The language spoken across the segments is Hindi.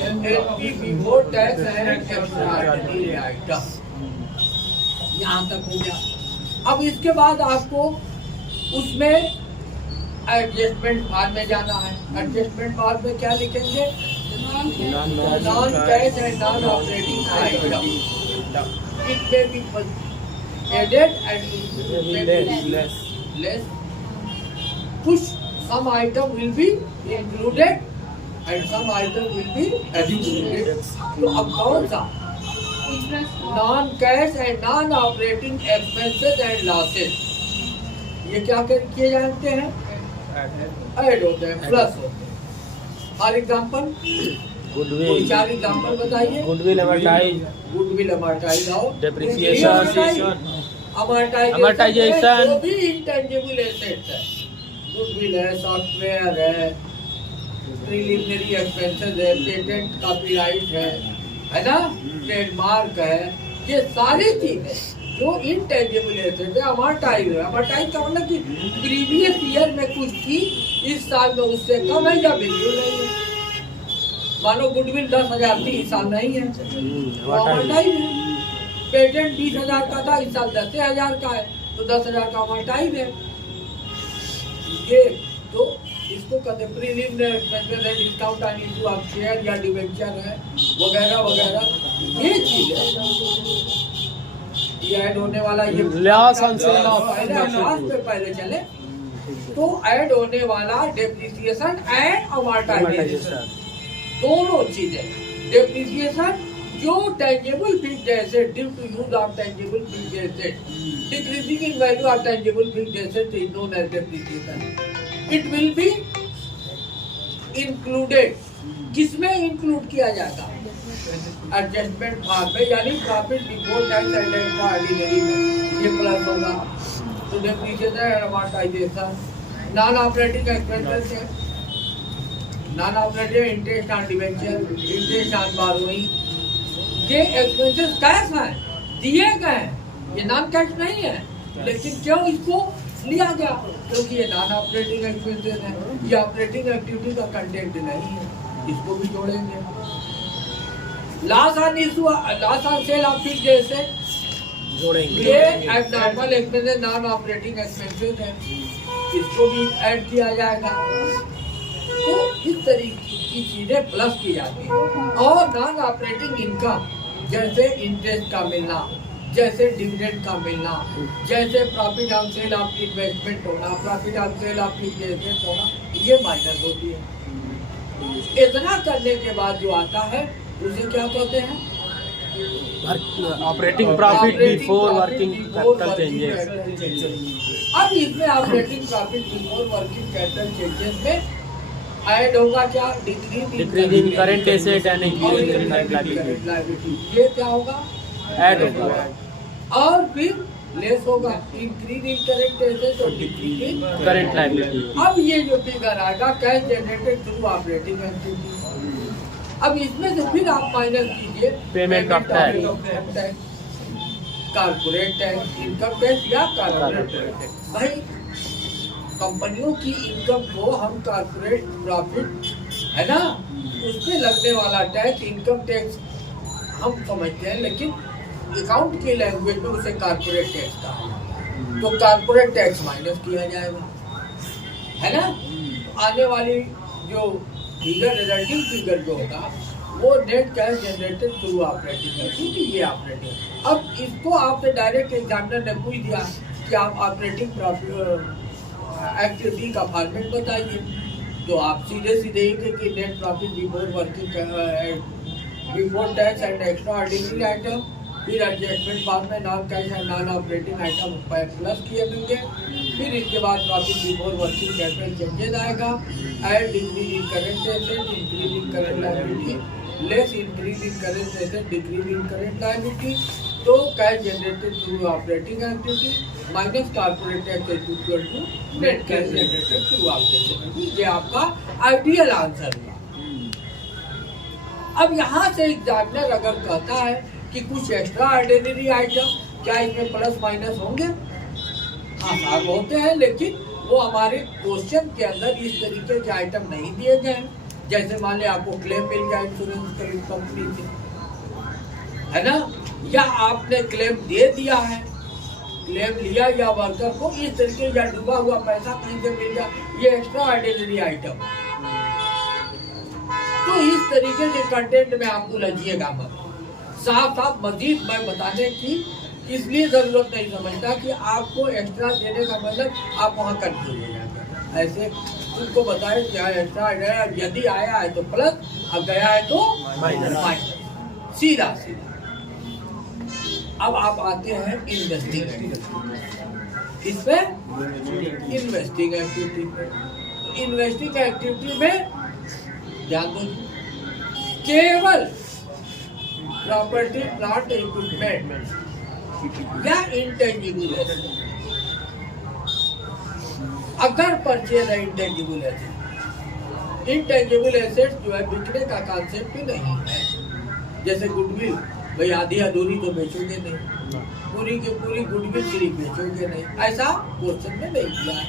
Entry before tax and extraordinary item. यहाँ तक हो गया। अब इसके बाद आपको उसमें एडजस्टमेंट बार में जाना है। एडजस्टमेंट बार में क्या लिखेंगे? Non cash and non operating item. It may be added and less. Push some item will be included and some item will be excluded. तो अब कौन सा? Non cash and non operating expenses and losses, ये क्या किए जाते हैं? ऐड होते हैं, प्लस होते हैं। फॉर एग्जाम्पल गुडविल, 4 एग्जाम्पल बताइए। गुडविल अमortize, गुडविल अमortize आओ, डेप्रिसिएशन, अमorटाइजेशन जो भी इंटेंजिबल एसेट्स है, गुडविल है, सॉफ्टवेयर है, प्रीलिमिनरी एक्सपेंसेस है, पेटेंट कॉपीराइट है ना, ट्रेडमार्क है, ये सारी चीजें जो इंटेंजिबल एसेट्स है अमortize है। अमortize का मतलब कि प्रीवियस ईयर में कुछ थी, इस साल में उससे कम है या बिल्कुल नहीं है। मानो गुडविल 10,000 थी, इस साल नहीं है, तो अमortize है। पेटेंट 20,000 का था, इस साल 10,000 का है, तो 10,000 का अमortize है। ये तो इसको कहते हैं प्रीलिमिनरी एक्सपेंसेस है, discount on issue of share या डिबेंचर है, वगैरह वगैरह। ये चीज है, ये ऐड होने वाला, ये लॉस ऑन सेल ऑफ, पहले चले तो ऐड होने वाला डेप्रिसिएशन एंड अमorटाइजेशन, दोनों चीजें। डेप्रिसिएशन जो tangible fixed asset due to use of tangible fixed asset, decreasing in value of tangible fixed asset is known as depreciation. It will be included, किसमें इंक्लूड किया जाएगा? एडजस्टमेंट भाग में, यानी profit before tax and extraordinary में ये प्लस होगा। तो depreciation and amortization, non operating expenses है, non operating interest on debenture, interest on borrowing, ये एक्सपेंसेस कैश हैं, दिए गए हैं, ये नॉन कैश नहीं है, लेकिन क्यों इसको लिया गया? क्योंकि ये नॉन ऑपरेटिंग एक्सपेंसेस है, ये ऑपरेटिंग एक्टिविटी का कंटेंट नहीं है, इसको भी जोड़ेंगे। Loss on issue, loss on sale of fixed asset जोड़ेंगे, ये abnormal expenses non operating expenses है, इसको भी ऐड किया जाएगा। तो इस तरीके की चीजें प्लस की जाती हैं। और नॉन ऑपरेटिंग इनकम जैसे इंटरेस्ट का मिलना, जैसे डिविडेंड का मिलना, जैसे profit on sale of investment होना, profit on sale of investment होना, ये माइनस होती है। इतना करने के बाद जो आता है उसे क्या कहते हैं? Operating profit before working capital changes. अब इसमें operating profit before working capital changes में ऐड होगा क्या? Decreasing current asset and increasing current liability, ये क्या होगा? ऐड होगा। और फिर लेस होगा, इंक्रीज इन करंट एसेट और डिक्रीज इन करंट लायबिलिटी। अब ये जो फिगर आएगा cash generated through operating activity. अब इसमें से फिर आप माइनस कीजिए payment of tax, corporate tax, income tax या कारपोरेट टैक्स। भाई कंपनियों की इनकम को हम कारपोरेट प्रॉफिट है ना, उस पे लगने वाला टैक्स इनकम टैक्स हम समझते हैं, लेकिन अकाउंट की लैंग्वेज में उसे कारपोरेट टैक्स कहा है। तो कारपोरेट टैक्स माइनस किया जाएगा, है ना। आने वाली जो फिगर, रिजल्टिंग फिगर जो होगा वो net cash generated through operating है, क्योंकि ये ऑपरेटिंग। अब इसको आपसे डायरेक्ट एग्जामिनर ने पूछ दिया कि आप ऑपरेटिंग प्रॉफिट एक्टिविटी का फॉर्मेट बताइए, तो आप सीधे सीधे कि net profit before working before tax and extraordinary item, फिर एडजस्टमेंट बाद में non cash and non operating item plus किए होंगे, फिर इसके बाद profit before working capital changes आएगा, add increase in current asset, increase in current liability, less increase in current asset, decrease in current liability. तो cash generated through operating activity minus corporate tax equal to net cash generated through operating activity. ये आपका आइडियल आंसर हुआ। अब यहाँ से एग्जामिनर अगर कहता है कि कुछ एक्स्ट्रा ऑर्डिनरी आइटम, क्या इसमें प्लस माइनस होंगे? हाँ होते हैं, लेकिन वो हमारे क्वेश्चन के अंदर इस तरीके के आइटम नहीं दिए गए हैं। जैसे मान लिया आपको क्लेम मिल गया इंश्योरेंस कंपनी से, है ना, या आपने क्लेम दे दिया है, क्लेम लिया या वर्कर को इस तरीके या डूबा हुआ पैसा कहीं से मिल गया, ये एक्स्ट्रा ऑर्डिनरी आइटम। तो इस तरीके के कंटेंट में आप उलझिएगा मत। साफ साफ मजीद मैं बताने की इसलिए जरूरत नहीं समझता कि आपको एक्स्ट्रा देने का मतलब आप वहाँ कंफ्यूज हो जाएगा। ऐसे उनको बताए क्या एक्स्ट्रा आया, यदि आया है तो प्लस और गया है तो माइनस, सीधा सीधा। अब आप आते हैं इन्वेस्टिंग एक्टिविटी, इस पे इन्वेस्टिंग एक्टिविटी पे। तो इन्वेस्टिंग एक्टिविटी में ध्यान दो, केवल प्रॉपर्टी प्लांट इक्विपमेंट या इंटेंजिबल एसेट, अगर परचेज है इंटेंजिबल एसेट, इंटेंजिबल एसेट जो है बिकने का कॉन्सेप्ट ही नहीं है। जैसे गुडविल, भाई आधी अधूरी तो बेचोगे नहीं, पूरी की पूरी गुडविल सिर्फ बेचोगे नहीं, ऐसा क्वेश्चन में नहीं किया है।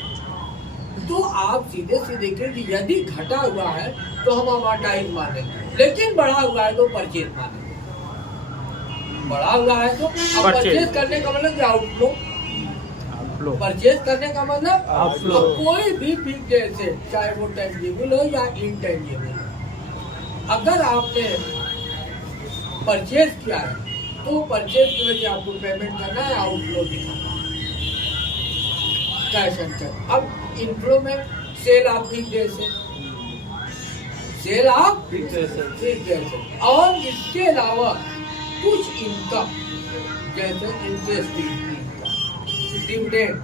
तो आप सीधे सीधे कि यदि घटा हुआ है तो हम अमाउंटाइज मानेंगे, लेकिन बढ़ा हुआ है तो परचेज मानेंगे। बढ़ा हुआ है तो परचेज करने का मतलब आउटफ्लो, परचेज करने का मतलब आउटफ्लो। कोई भी फिक्स्ड एसेट चाहे वो टेंजिबल हो या इनटेंजिबल हो, अगर आपने परचेज किया है तो परचेज की वजह आपको पेमेंट करना है, आउटफ्लो दिखाना है, कैश एंड कैश। अब इनफ्लो में sale of fixed asset, sale of fixed asset, और इसके अलावा कुछ इनकम जैसे interest income, dividend,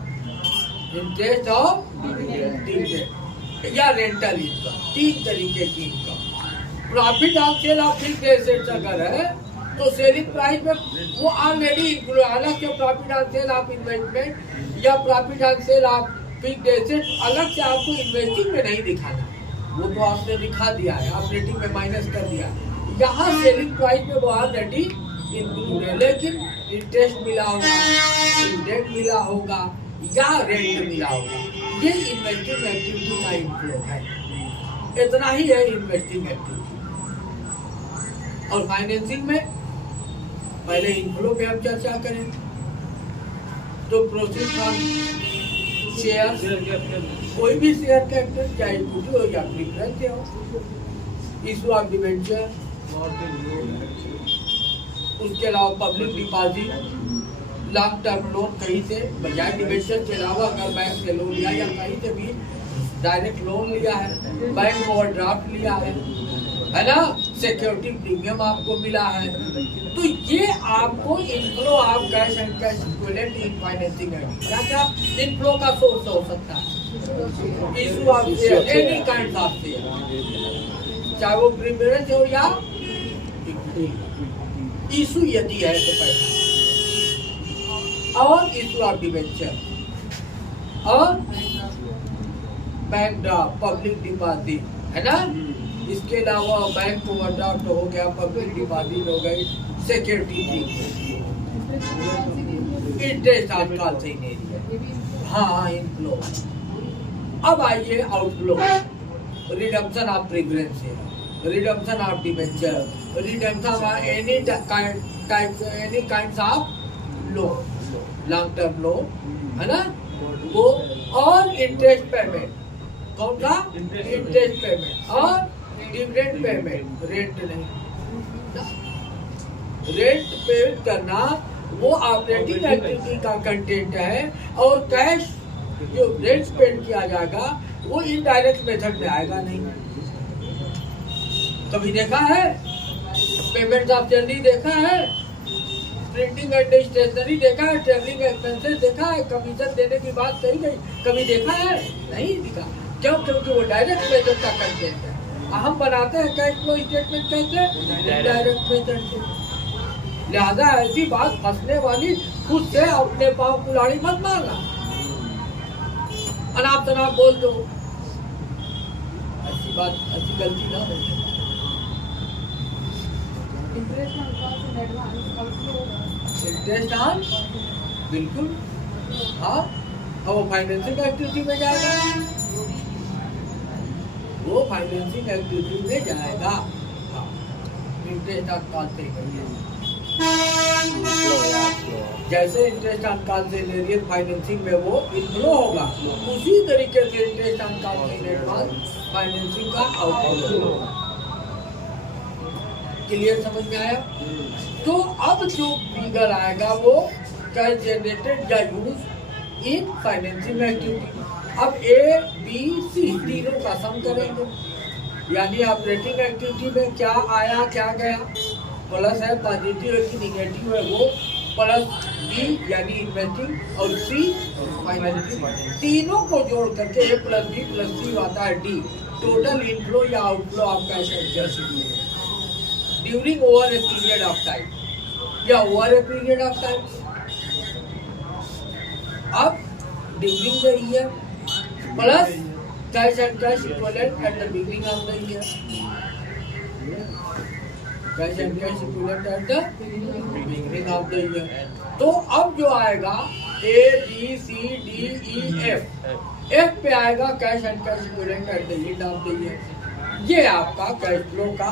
interest of dividend या रेंटल इनकम, 3 तरीके की इनकम। Profit on sale of fixed assets अगर है तो सेलिंग प्राइस में वो ऑलरेडी इंक्लूड, हालांकि profit on sale of investment या profit on sale of fixed asset अलग से आपको इन्वेस्टिंग में नहीं दिखाना, वो तो आपने दिखा दिया है, ऑपरेटिंग में माइनस कर दिया। यहाँ सेलिंग प्राइस में वो ऑलरेडी इंक्लूड है, लेकिन इंटरेस्ट मिला होगा, डिविडेंड मिला होगा या रेंट मिला होगा, ये इन्वेस्टिंग एक्टिविटी का इनफ्लो है। इतना ही है इन्वेस्टिंग एक्टिविटी। और फाइनेंसिंग में पहले इनफ्लो पे हम चर्चा करें तो प्रोसीड फ्रॉम शेयर, कोई भी शेयर कैपिटल चाहे इक्विटी हो या प्रीफरेंस हो, इशू ऑफ डिबेंचर, उसके अलावा public deposit, long term loan कहीं से बजाय डिबेंचर के अलावा अगर बैंक से लोन लिया या कहीं से भी डायरेक्ट लोन लिया है, बैंक ओवरड्राफ्ट लिया है ना, सिक्योरिटी प्रीमियम आपको मिला है, तो ये आपको inflow of cash and cash equivalent in financing है। क्या क्या इनफ्लो का सोर्स हो सकता है? Issue of share, any kind of share, चाहे वो प्रीफरेंस हो या इशू यदि है तो पैसा, और इशू ऑफ डिबेंचर और बैंक ड्राफ्ट, पब्लिक डिपॉजिट, है ना। इसके अलावा बैंक ओवरड्राफ्ट हो गया, पब्लिक डिपॉजिट हो गई, सिक्योरिटी इंटरेस्ट आजकल सही नहीं है। हाँ, इनफ्लो। अब आइए outflow, redemption of preference, redemption of debenture, redemption of any kind of loan, long term loan, है ना वो, और इंटरेस्ट पेमेंट, कौन सा इंटरेस्ट पेमेंट, और डिविडेंड पेमेंट, रेंट नहीं, रेंट पेमेंट करना वो ऑपरेटिंग एक्टिविटी का कंटेंट है, और कैश जो रेंट पेड किया जाएगा वो इनडायरेक्ट मेथड में आएगा नहीं। कभी देखा है पेमेंट ऑफ सैलरी देखा है, प्रिंटिंग एंड स्टेशनरी देखा है, ट्रेवलिंग एक्सपेंसेस देखा है, कमीशन देने की बात कही गई, कभी देखा है? नहीं दिखा। क्यों? क्योंकि वो डायरेक्ट मेथड का कंटेंट है। हम बनाते हैं कैश फ्लो स्टेटमेंट कैसे? डायरेक्ट मेथड से। लिहाजा ऐसी बात फंसने वाली खुद से अपने पाँव कुल्हाड़ी मत मारना, अनाप शनाप बोल दो, ऐसी बात, ऐसी गलती ना हो। इंटरेस्ट ऑन, बिल्कुल हाँ, और वो फाइनेंशियल एक्टिविटी में जाएगा। वो फाइनेंसिंग एक्टिविटी में जाएगा। हाँ, इंटरेस्ट ऑन कॉल से जैसे इंटरेस्ट ऑन कॉल से एरियर फाइनेंसिंग में वो इनफ्लो होगा, उसी तरीके से इंटरेस्ट ऑन कॉल से एडवांस फाइनेंसिंग का आउटफ्लो होगा। क्लियर समझ में आया? तो अब जो फिगर आएगा वो कैश जनरेटेड या यूज इन फाइनेंसिंग एक्टिविटी। अब ए बी सी तीनों का सम करेंगे, यानी ऑपरेटिंग एक्टिविटी में क्या आया क्या गया, प्लस है पॉजिटिव है कि निगेटिव है वो, प्लस बी यानी इन्वेस्टिंग और सी फाइनेंसिंग, तीनों को जोड़ करके A plus B plus C आता है डी, टोटल इनफ्लो या outflow of cash adjust during over a period of time या over a period of time. अब during the year plus cash and cash equivalent at the beginning of the year, cash and cash equivalent at the beginning of the year. तो अब जो आएगा A B C D E F, F पे आएगा cash and cash equivalent at the end of the year. ये आपका कैश फ्लो का।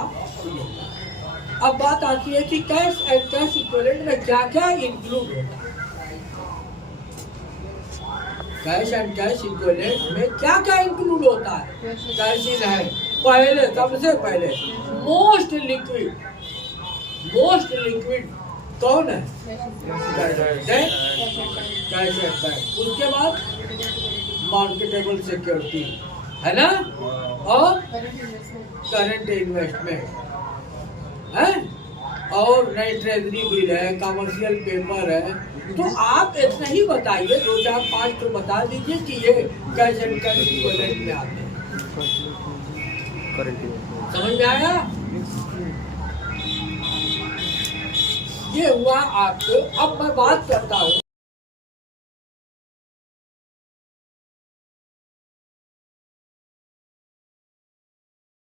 अब बात आती है कि कैश एंड कैश इक्विवेलेंट में क्या क्या इंक्लूड होता है। कैश एंड कैश इक्विवेलेंट में क्या क्या इंक्लूड होता है? कैश इन हैंड, पहले सबसे पहले मोस्ट लिक्विड कौन है? Cash and bank. उसके बाद मार्केटेबल सिक्योरिटी है ना, और करंट इन्वेस्टमेंट है, और नई ट्रेजरी बिल है, कमर्शियल पेपर है। तो आप इतना ही बताइए, 2 4 5 तो बता दीजिए कि ये कैश एंड कैश इक्विवेलेंट में आते हैं। समझ में आया? ये हुआ आपको। अब मैं बात करता हूँ